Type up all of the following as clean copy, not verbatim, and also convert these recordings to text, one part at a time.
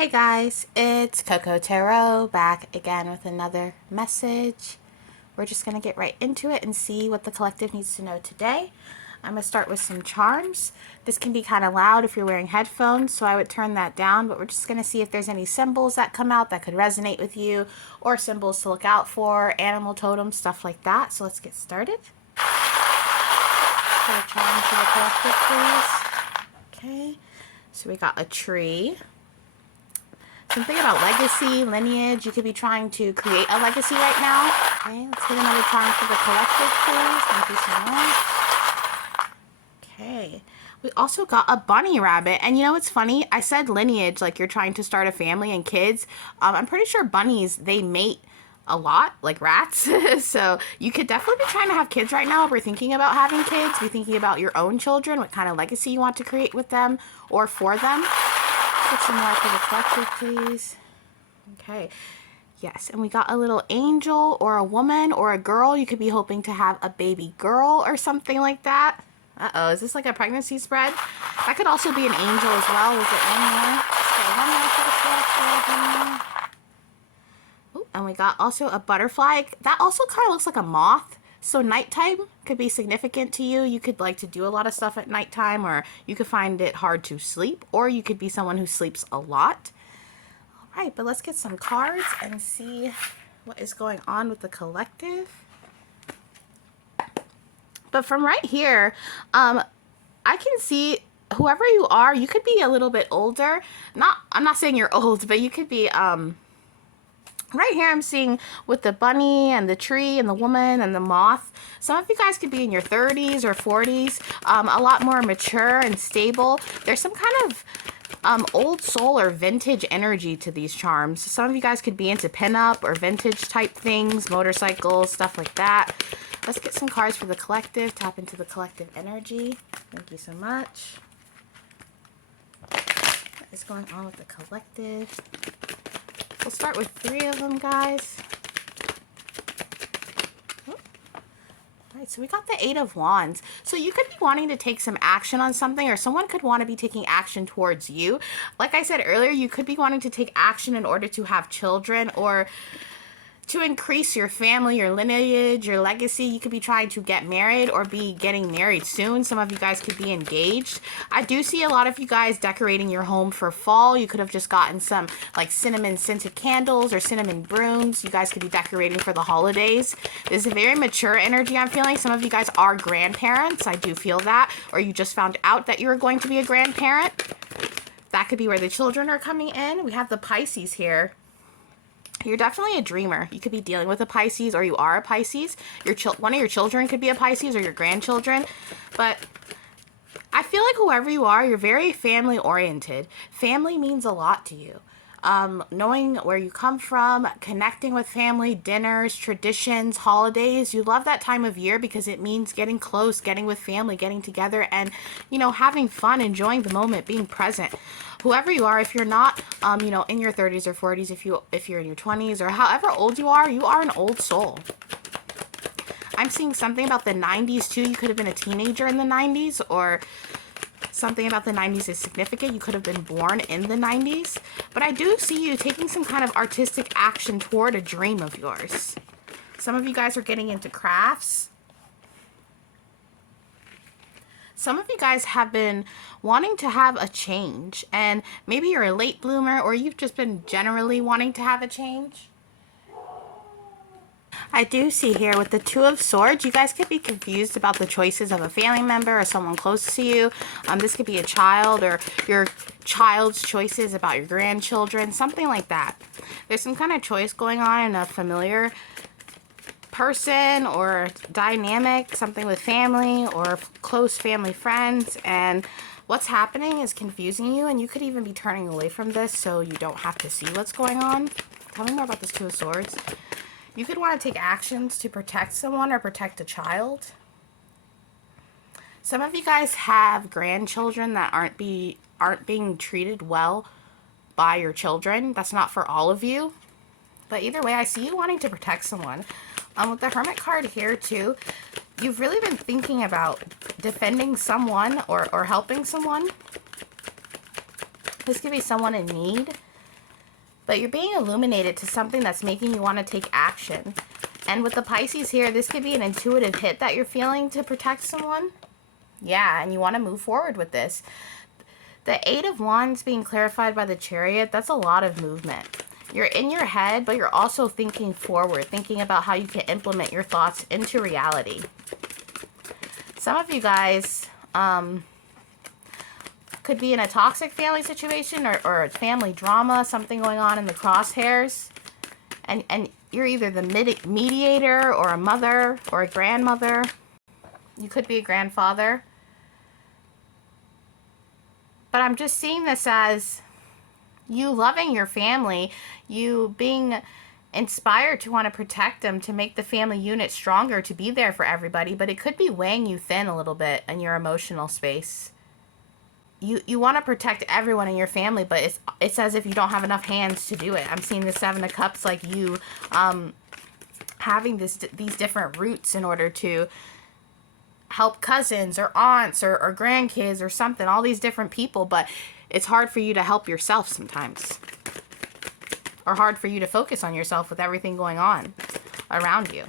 Hey guys, it's CocoaTarot back again with another message. We're just going to get right into it and see what the collective needs to know today. I'm going to start with some charms. This can be kind of loud if you're wearing headphones, so I would turn that down, but we're just going to see if there's any symbols that come out that could resonate with you, or symbols to look out for, animal totems, stuff like that. So let's get started. So a charm for the collective, please. Okay, so we got a tree. Something about legacy, lineage. You could be trying to create a legacy right now. Okay, let's get another charm for the collective, please. Thank you so much. Okay, we also got a bunny rabbit. And you know what's funny? I said lineage, like you're trying to start a family and kids. I'm pretty sure bunnies, they mate a lot, like rats. So you could definitely be trying to have kids right now. If we're thinking about having kids, be thinking about your own children, what kind of legacy you want to create with them or for them. Get some more for the collective, please. Okay. Yes, and we got a little angel or a woman or a girl. You could be hoping to have a baby girl or something like that. Uh-oh, is this like a pregnancy spread? That could also be an angel as well. Was it one more? Okay, one more for the collective. Ooh, and we got also a butterfly. That also kind of looks like a moth. So nighttime could be significant to you. You could like to do a lot of stuff at nighttime, or you could find it hard to sleep, or you could be someone who sleeps a lot. All right, but let's get some cards and see what is going on with the collective. But from right here, I can see whoever you are, you could be a little bit older. I'm not saying you're old, but you could be right here I'm seeing with the bunny and the tree and the woman and the moth. Some of you guys could be in your 30s or 40s, a lot more mature and stable. There's some kind of old soul or vintage energy to these charms. Some of you guys could be into pinup or vintage type things, motorcycles, stuff like that. Let's get some cards for the collective. Tap into the collective energy. Thank you so much. What is going on with the collective? We'll start with 3 of them, guys. Oh. All right, so we got the 8 of Wands. So you could be wanting to take some action on something, or someone could want to be taking action towards you. Like I said earlier, you could be wanting to take action in order to have children, or to increase your family, your lineage, your legacy. You could be trying to get married or be getting married soon. Some of you guys could be engaged. I do see a lot of you guys decorating your home for fall. You could have just gotten some like cinnamon scented candles or cinnamon brooms. You guys could be decorating for the holidays. This is a very mature energy I'm feeling. Some of you guys are grandparents. I do feel that. Or you just found out that you were going to be a grandparent. That could be where the children are coming in. We have the Pisces here. You're definitely a dreamer. You could be dealing with a Pisces, or you are a Pisces. One of your children could be a Pisces, or your grandchildren. But I feel like whoever you are, you're very family oriented. Family means a lot to you. Knowing where you come from, connecting with family, dinners, traditions, holidays. You love that time of year because it means getting close, getting with family, getting together, and, you know, having fun, enjoying the moment, being present. Whoever you are, if you're not, you know, in your 30s or 40s, if you're in your 20s, or however old you are an old soul. I'm seeing something about the 90s too. You could have been a teenager in the 90s, or something about the 90s is significant. You could have been born in the 90s. But I do see you taking some kind of artistic action toward a dream of yours. Some of you guys are getting into crafts. Some of you guys have been wanting to have a change, and maybe you're a late bloomer, or you've just been generally wanting to have a change. I do see here with the 2 of Swords, you guys could be confused about the choices of a family member or someone close to you. This could be a child, or your child's choices about your grandchildren, something like that. There's some kind of choice going on in a familiar person or dynamic, something with family or close family friends, and what's happening is confusing you, and you could even be turning away from this so you don't have to see what's going on. Tell me more about this 2 of Swords. You could want to take actions to protect someone or protect a child. Some of you guys have grandchildren that aren't being treated well by your children. That's not for all of you. But either way, I see you wanting to protect someone. With the Hermit card here too, you've really been thinking about defending someone or helping someone. This could be someone in need. but you're being illuminated to something that's making you want to take action. And with the Pisces here, this could be an intuitive hit that you're feeling to protect someone. Yeah, and you want to move forward with this. The Eight of Wands being clarified by the Chariot, that's a lot of movement. You're in your head, but you're also thinking forward, thinking about how you can implement your thoughts into reality. Some of you guys could be in a toxic family situation or a family drama, something going on in the crosshairs. And you're either the mediator or a mother or a grandmother. You could be a grandfather. But I'm just seeing this as you loving your family, you being inspired to want to protect them, to make the family unit stronger, to be there for everybody, but it could be weighing you thin a little bit in your emotional space. You want to protect everyone in your family, but it's as if you don't have enough hands to do it. I'm seeing the Seven of Cups like you having these different routes in order to help cousins or aunts or grandkids or something, all these different people, but it's hard for you to help yourself sometimes. Or hard for you to focus on yourself with everything going on around you.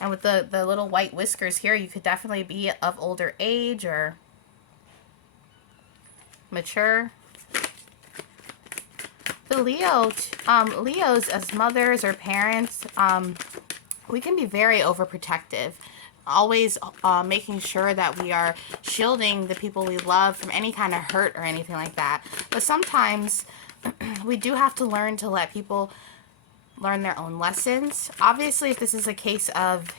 And with the little white whiskers here, you could definitely be of older age or mature. The Leos as mothers or parents, we can be very overprotective. Always making sure that we are shielding the people we love from any kind of hurt or anything like that. But sometimes we do have to learn to let people learn their own lessons. Obviously, if this is a case of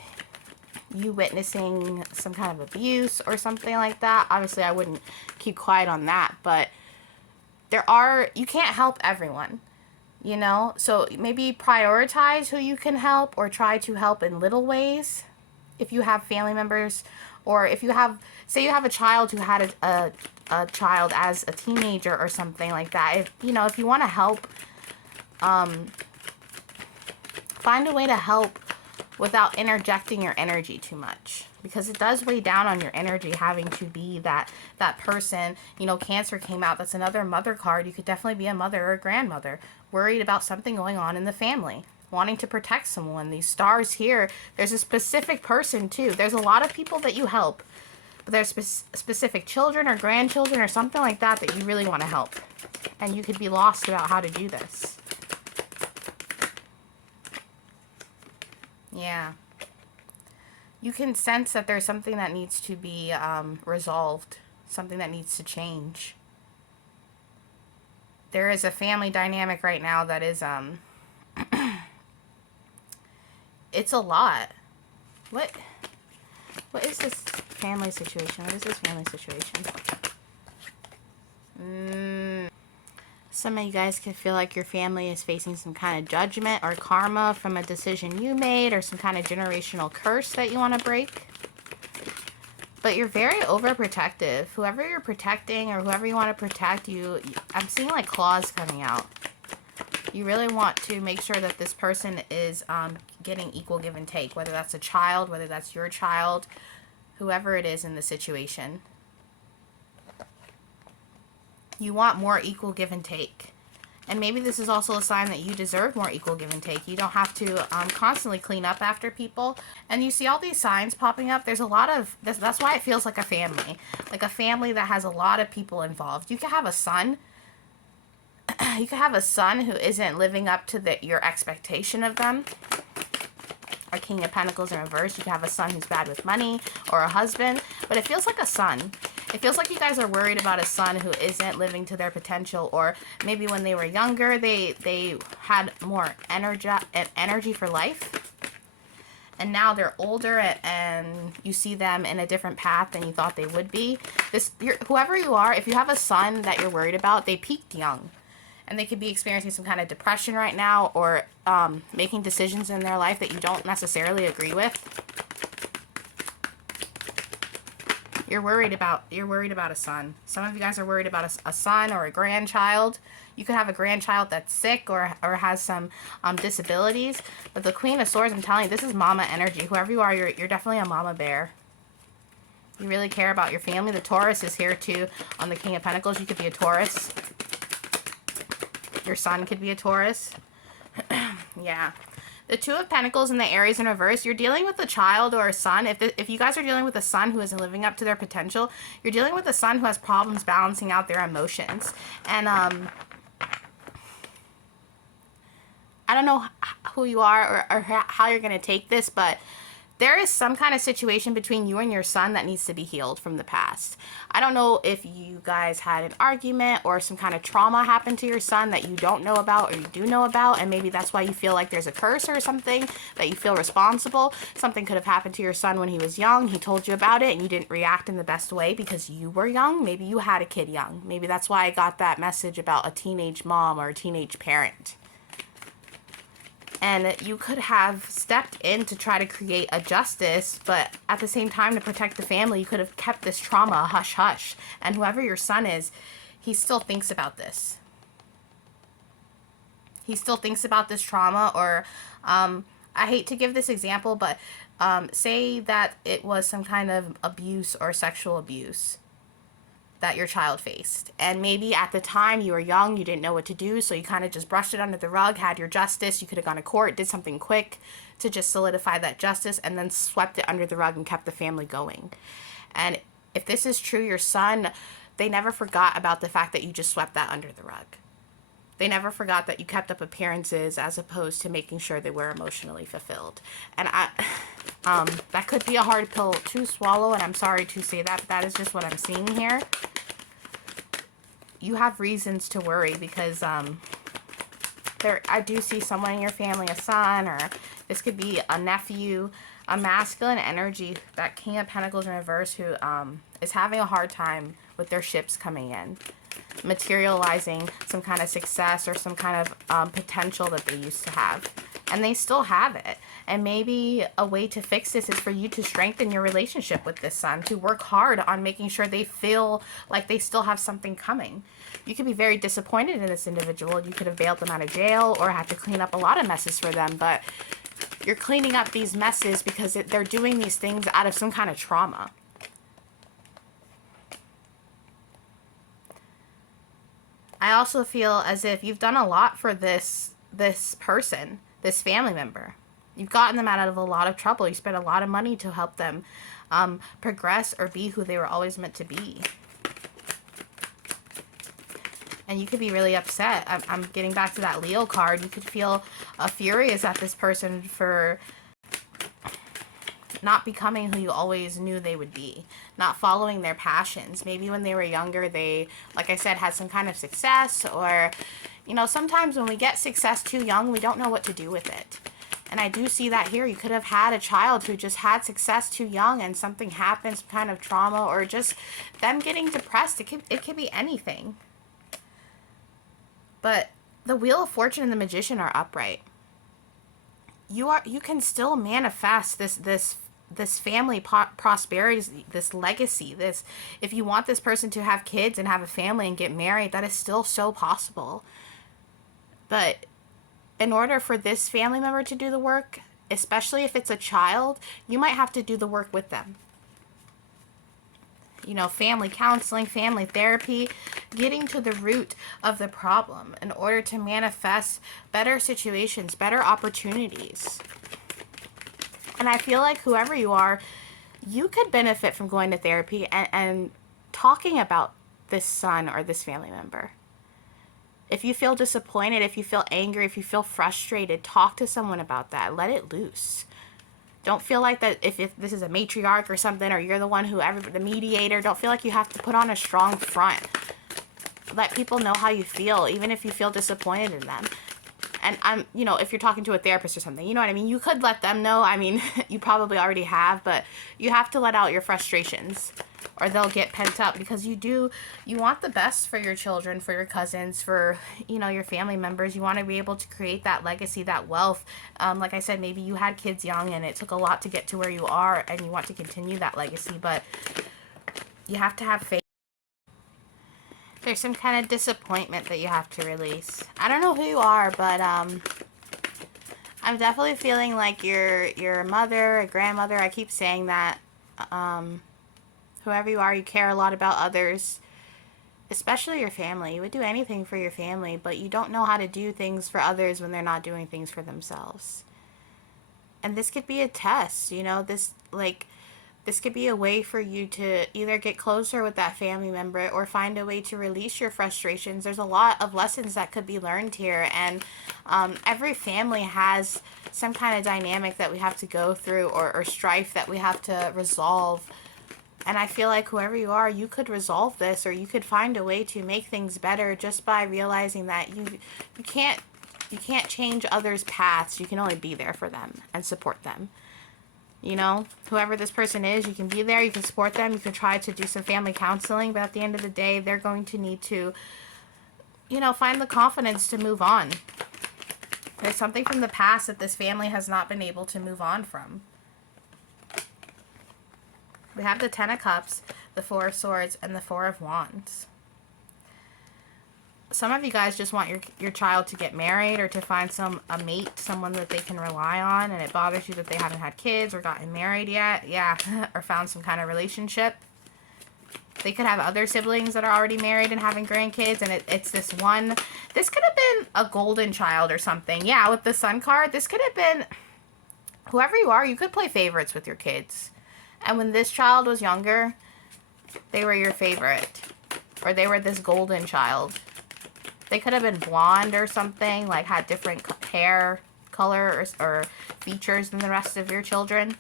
you witnessing some kind of abuse or something like that, obviously I wouldn't keep quiet on that. But you can't help everyone, you know? So maybe prioritize who you can help or try to help in little ways. If you have family members, or if you have, say you have a child who had a child as a teenager or something like that, if you want to help, find a way to help without interjecting your energy too much, because it does weigh down on your energy having to be that person. Cancer came out. That's another mother card. You could definitely be a mother or a grandmother, worried about something going on in the family, wanting to protect someone. These stars here, there's a specific person too. There's a lot of people that you help, but there's specific children or grandchildren or something like that you really want to help. And you could be lost about how to do this. Yeah. You can sense that there's something that needs to be resolved, something that needs to change. There is a family dynamic right now that is, it's a lot. What is this family situation? What is this family situation? Some of you guys could feel like your family is facing some kind of judgment or karma from a decision you made, or some kind of generational curse that you want to break. But you're very overprotective. Whoever you're protecting or whoever you want to protect, I'm seeing like claws coming out. You really want to make sure that this person is getting equal give and take, whether that's a child, whether that's your child, whoever it is in the situation. You want more equal give and take. And maybe this is also a sign that you deserve more equal give and take. You don't have to constantly clean up after people. And you see all these signs popping up. There's a lot of, that's why it feels like a family. Like a family that has a lot of people involved. You could have a son. You could have a son who isn't living up to your expectation of them. Or King of Pentacles in reverse. You could have a son who's bad with money, or a husband. But it feels like a son. It feels like you guys are worried about a son who isn't living to their potential, or maybe when they were younger, they had more energy for life. And now they're older and you see them in a different path than you thought they would be. Whoever you are, if you have a son that you're worried about, they peaked young. And they could be experiencing some kind of depression right now, or making decisions in their life that you don't necessarily agree with. You're worried about a son. Some of you guys are worried about a son or a grandchild. You could have a grandchild that's sick or has some disabilities. But the Queen of Swords, I'm telling you, this is mama energy. Whoever you are, you're definitely a mama bear. You really care about your family. The Taurus is here too on the King of Pentacles. You could be a Taurus. your son could be a Taurus. Yeah. The Two of Pentacles and the Aries in reverse, you're dealing with a child or a son. If you guys are dealing with a son who isn't living up to their potential, you're dealing with a son who has problems balancing out their emotions. And I don't know who you are or how you're going to take this, but there is some kind of situation between you and your son that needs to be healed from the past. I don't know if you guys had an argument or some kind of trauma happened to your son that you don't know about or you do know about, and maybe that's why you feel like there's a curse or something, that you feel responsible. Something could have happened to your son when he was young. He told you about it and you didn't react in the best way because you were young. Maybe you had a kid young. Maybe that's why I got that message about a teenage mom or a teenage parent. And you could have stepped in to try to create a justice, but at the same time, to protect the family, you could have kept this trauma hush-hush. And whoever your son is, he still thinks about this. He still thinks about this trauma, or I hate to give this example, but say that it was some kind of abuse or sexual abuse that your child faced. And maybe at the time you were young, you didn't know what to do, so you kind of just brushed it under the rug, had your justice, you could have gone to court, did something quick to just solidify that justice, and then swept it under the rug and kept the family going. And if this is true, your son, they never forgot about the fact that you just swept that under the rug. They never forgot that you kept up appearances as opposed to making sure they were emotionally fulfilled. And that could be a hard pill to swallow, and I'm sorry to say that, but that is just what I'm seeing here. You have reasons to worry because I do see someone in your family, a son, or this could be a nephew, a masculine energy, that King of Pentacles in reverse, who is having a hard time with their ships coming in, materializing some kind of success or some kind of potential that they used to have. And they still have it. And maybe a way to fix this is for you to strengthen your relationship with this son, to work hard on making sure they feel like they still have something coming. You could be very disappointed in this individual. You could have bailed them out of jail or had to clean up a lot of messes for them. But you're cleaning up these messes because they're doing these things out of some kind of trauma. I also feel as if you've done a lot for this person, this family member. You've gotten them out of a lot of trouble. You spent a lot of money to help them progress or be who they were always meant to be. And you could be really upset. I'm getting back to that Leo card. You could feel furious at this person for not becoming who you always knew they would be, not following their passions. Maybe when they were younger, they, like I said, had some kind of success, or, you know, sometimes when we get success too young, we don't know what to do with it. And I do see that here. You could have had a child who just had success too young and something happened, some kind of trauma, or just them getting depressed. It could be anything. But the Wheel of Fortune and the Magician are upright. You can still manifest this family prosperity, this legacy, if you want this person to have kids and have a family and get married, that is still so possible. But in order for this family member to do the work, especially if it's a child, you might have to do the work with them. You know, family counseling, family therapy, getting to the root of the problem in order to manifest better situations, better opportunities. And I feel like whoever you are, you could benefit from going to therapy and talking about this son or this family member. If you feel disappointed, if you feel angry, if you feel frustrated, talk to someone about that. Let it loose. Don't feel like that if this is a matriarch or something, or you're the one the mediator, don't feel like you have to put on a strong front. Let people know how you feel, even if you feel disappointed in them. And you know, if you're talking to a therapist or something, you know what I mean? You could let them know. I mean, you probably already have, but you have to let out your frustrations or they'll get pent up, because you want the best for your children, for your cousins, for, you know, your family members. You want to be able to create that legacy, that wealth. Like I said, maybe you had kids young and it took a lot to get to where you are and you want to continue that legacy, but you have to have faith. There's some kind of disappointment that you have to release. I don't know who you are, but I'm definitely feeling like your mother, a grandmother. I keep saying that. Whoever you are, you care a lot about others. especially your family. You would do anything for your family, but you don't know how to do things for others when they're not doing things for themselves. And this could be a test, you know, this could be a way for you to either get closer with that family member or find a way to release your frustrations. There's a lot of lessons that could be learned here, and every family has some kind of dynamic that we have to go through, or strife that we have to resolve. And I feel like whoever you are, you could resolve this, or you could find a way to make things better just by realizing that you can't change others' paths. You can only be there for them and support them. You know, whoever this person is, you can be there, you can support them, you can try to do some family counseling, but at the end of the day, they're going to need to, you know, find the confidence to move on. There's something from the past that this family has not been able to move on from. We have the Ten of Cups, the Four of Swords, and the Four of Wands. Some of you guys just want your child to get married or to find a mate, someone that they can rely on, and it bothers you that they haven't had kids or gotten married yet. Yeah, or found some kind of relationship. They could have other siblings that are already married and having grandkids, and it's this one. This could have been a golden child or something. Yeah, with the Sun card, this could have been whoever you are. You could play favorites with your kids. And when this child was younger, they were your favorite. Or they were this golden child. They could have been blonde or something, like had different hair color or features than the rest of your children.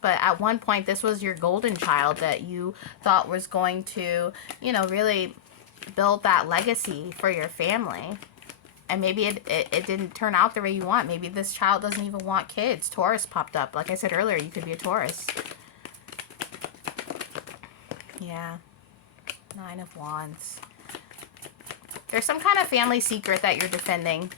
But at one point, this was your golden child that you thought was going to, you know, really build that legacy for your family. And maybe it didn't turn out the way you want. Maybe this child doesn't even want kids. Taurus popped up. Like I said earlier, you could be a Taurus. Yeah. Nine of Wands. There's some kind of family secret that you're defending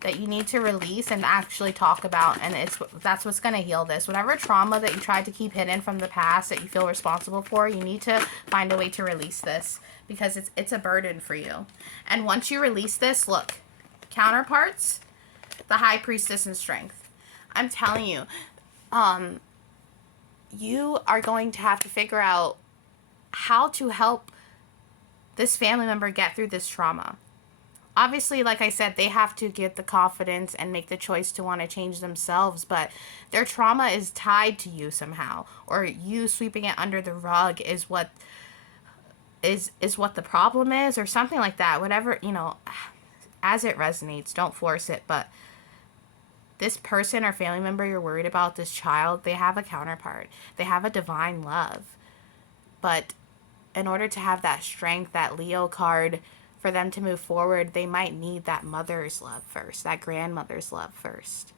that you need to release and actually talk about, and that's what's going to heal this. Whatever trauma that you tried to keep hidden from the past that you feel responsible for, you need to find a way to release this, because it's a burden for you. And once you release this, look, counterparts, the High Priestess and Strength. I'm telling you, you are going to have to figure out how to help this family member get through this trauma. Obviously, like I said, they have to get the confidence and make the choice to want to change themselves, but their trauma is tied to you somehow, or you sweeping it under the rug is what the problem is, or something like that. Whatever, you know, as it resonates, don't force it, but this person or family member you're worried about, this child, they have a counterpart. They have a divine love. But in order to have that strength, that Leo card, for them to move forward, they might need that mother's love first, that grandmother's love first.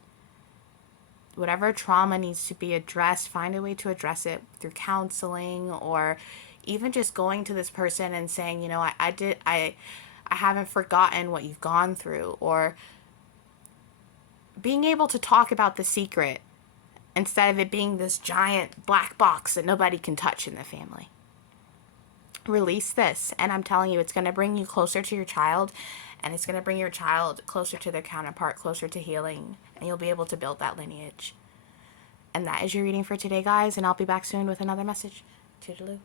Whatever trauma needs to be addressed, find a way to address it through counseling, or even just going to this person and saying, you know, I haven't forgotten what you've gone through, or being able to talk about the secret instead of it being this giant black box that nobody can touch in the family. Release this, and I'm telling you, it's going to bring you closer to your child, and it's going to bring your child closer to their counterpart, closer to healing, and you'll be able to build that lineage. And that is your reading for today, guys, and I'll be back soon with another message. Toodaloo.